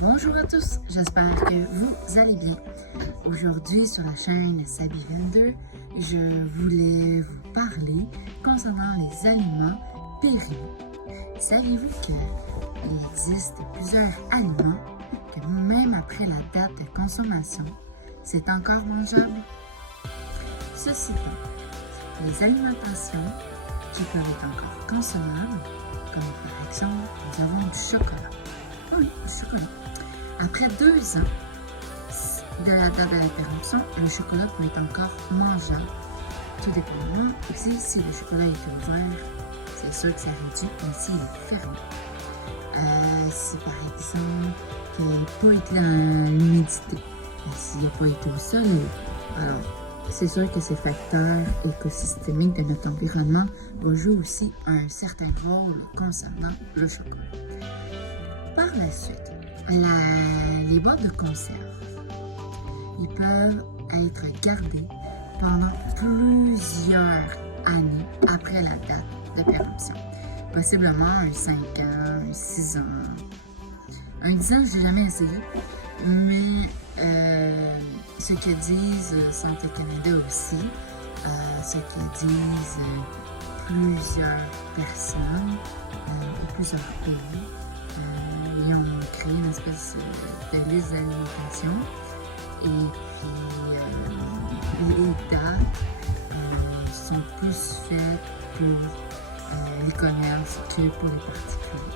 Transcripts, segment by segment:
Bonjour à tous, j'espère que vous allez bien. Aujourd'hui sur la chaîne Sabi22, je voulais vous parler concernant les aliments périmés. Saviez-vous qu'il existe plusieurs aliments que même après la date de consommation, c'est encore mangeable? Ceci étant, les alimentations qui peuvent être encore consommables, comme par exemple, nous avons du chocolat. Oui, du chocolat. Après 2 ans de la date de la péremption, le chocolat peut être encore mangeable. Tout dépendamment aussi si le chocolat est ouvert, c'est sûr que ça réduit, mais s'il est fermé. Si par exemple qu'il n'a pas été dans l'humidité, s'il n'a pas été au soleil, alors c'est sûr que ces facteurs écosystémiques de notre environnement vont jouer aussi un certain rôle concernant le chocolat. Par la suite, les boîtes de conserve, ils peuvent être gardés pendant plusieurs années après la date de péremption. Possiblement un 5 ans, un 6 ans. Un 10 ans, je n'ai jamais essayé, mais ce que disent Santé Canada aussi, ce que disent plusieurs personnes et plusieurs pays, ils ont créé une espèce de liste d'alimentation et puis les dates sont plus faites pour les commerces que pour les particuliers.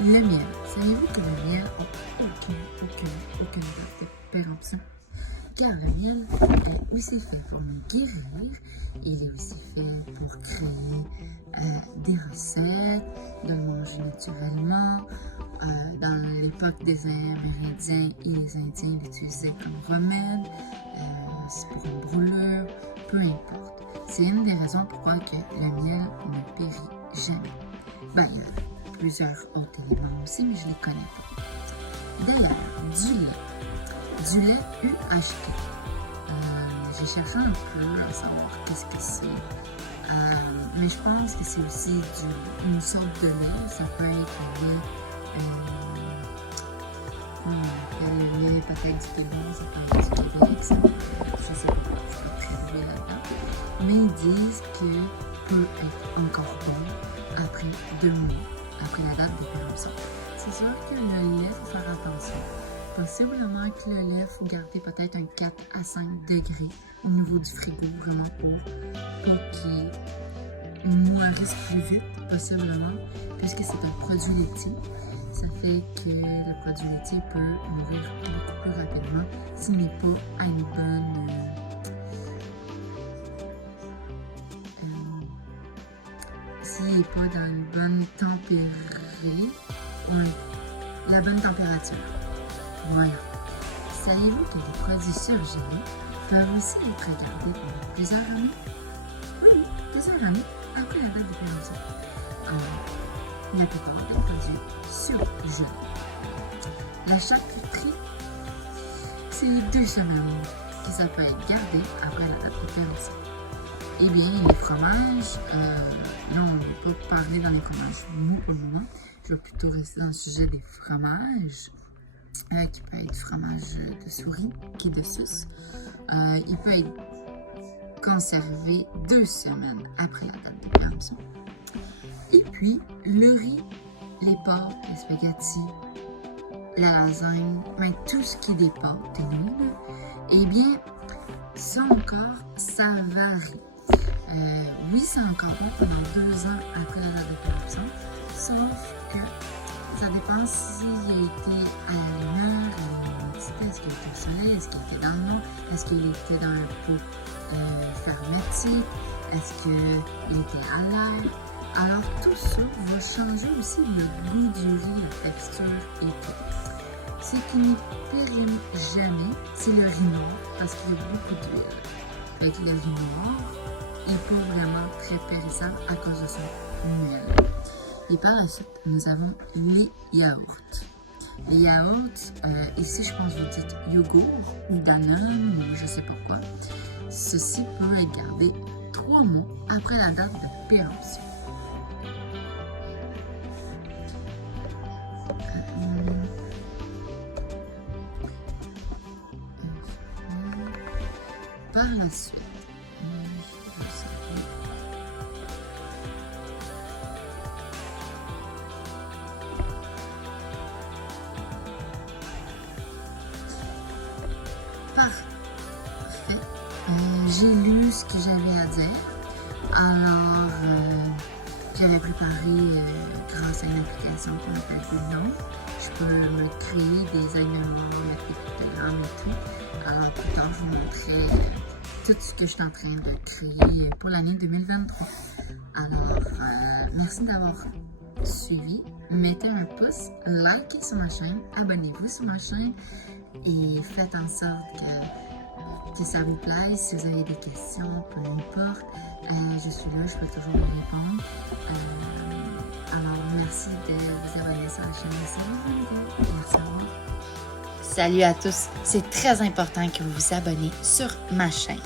Le miel. Savez-vous que le miel n'a aucune date de péremption? Car le miel est aussi fait pour nous guérir, il est aussi fait pour créer des recettes, de le manger naturellement. Dans l'époque des Amérindiens et les Indiens l'utilisaient comme remède, c'est pour une brûlure, peu importe. C'est une des raisons pourquoi que le miel ne périt jamais. Ben, il y a plusieurs autres éléments aussi, mais je ne les connais pas. D'ailleurs, du lait UHT. J'ai cherché un peu à savoir qu'est-ce que c'est. Mais je pense que c'est aussi une sorte de lait. Ça peut être le lait, on appelle le lait peut-être du Québec, ça peut être du Québec, ça peut être, je sais pas, je peux pas trouver là-dedans. Mais ils disent que peut être encore bon après 2 mois, après la date de péremption. C'est sûr que le lait, il faut faire attention. Possiblement que le lait, il faut garder peut-être un 4 à 5 degrés au niveau du frigo, vraiment pour qu'il moirisse plus vite, possiblement, puisque c'est un produit laitier. Ça fait que le produit laitier peut mourir beaucoup plus rapidement s'il n'est pas à une bonne... s'il n'est pas dans une bonne température, la bonne température. Voilà. Saviez-vous que les produits surgelés peuvent aussi être gardés pendant plusieurs années? Oui, plusieurs années après la date de péremption. Alors, la plupart des produits surgelés. La charcuterie, c'est 2 semaines que ça peut être gardé après la date de péremption. Eh bien, les fromages, là, on ne va pas parler dans les fromages mous pour le moment. Je vais plutôt rester dans le sujet des fromages. Qui peut être fromage de souris, qui est de Suisse. Il peut être conservé 2 semaines après la date de péremption. Et puis, le riz, les pâtes, les spaghettis, la lasagne, mais tout ce qui est des pâtes et l'huile, eh bien, ça encore, ça varie. Oui, c'est encore bon pendant 2 ans après la date de péremption, sauf que ça dépend s'il a été à la lumière, à l'humidité, est-ce qu'il était au soleil, est-ce qu'il était dans l'eau, est-ce qu'il était dans un pot hermétique, est-ce qu'il était à l'air. Alors tout ça va changer aussi le goût du riz, la texture et tout. Ce qui ne périme jamais, c'est le riz noir parce qu'il y a beaucoup d'huile. Avec le riz noir, il n'est pas vraiment très périssable à cause de son miel. Et par la suite, nous avons les yaourts. Les yaourts, ici je pense que vous dites yogourt ou Danone ou je sais pas quoi. Ceci peut être gardé 3 mois après la date de péremption. Par la suite, parfait. J'ai lu ce que j'avais à dire. Alors, j'avais préparé, grâce à une application qu'on appelle Bouillon, je peux me créer des aimants, mettre des pictogrammes et tout. Alors, plus tard, je vous montrerai tout ce que je suis en train de créer pour l'année 2023. Alors, merci d'avoir suivi. Mettez un pouce, likez sur ma chaîne, abonnez-vous sur ma chaîne et faites en sorte que ça vous plaise. Si vous avez des questions, peu importe, je suis là, je peux toujours vous répondre. Alors, merci de vous abonner sur la chaîne. Merci, au revoir. Salut à tous, c'est très important que vous vous abonnez sur ma chaîne.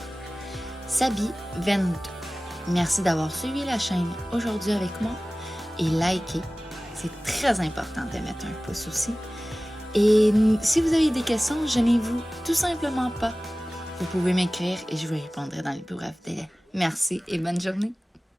Sabi22. Merci d'avoir suivi la chaîne aujourd'hui avec moi et likez. C'est très important de mettre un pouce aussi. Et si vous avez des questions, gênez-vous tout simplement pas. Vous pouvez m'écrire et je vous répondrai dans les plus brefs délais. Merci et bonne journée.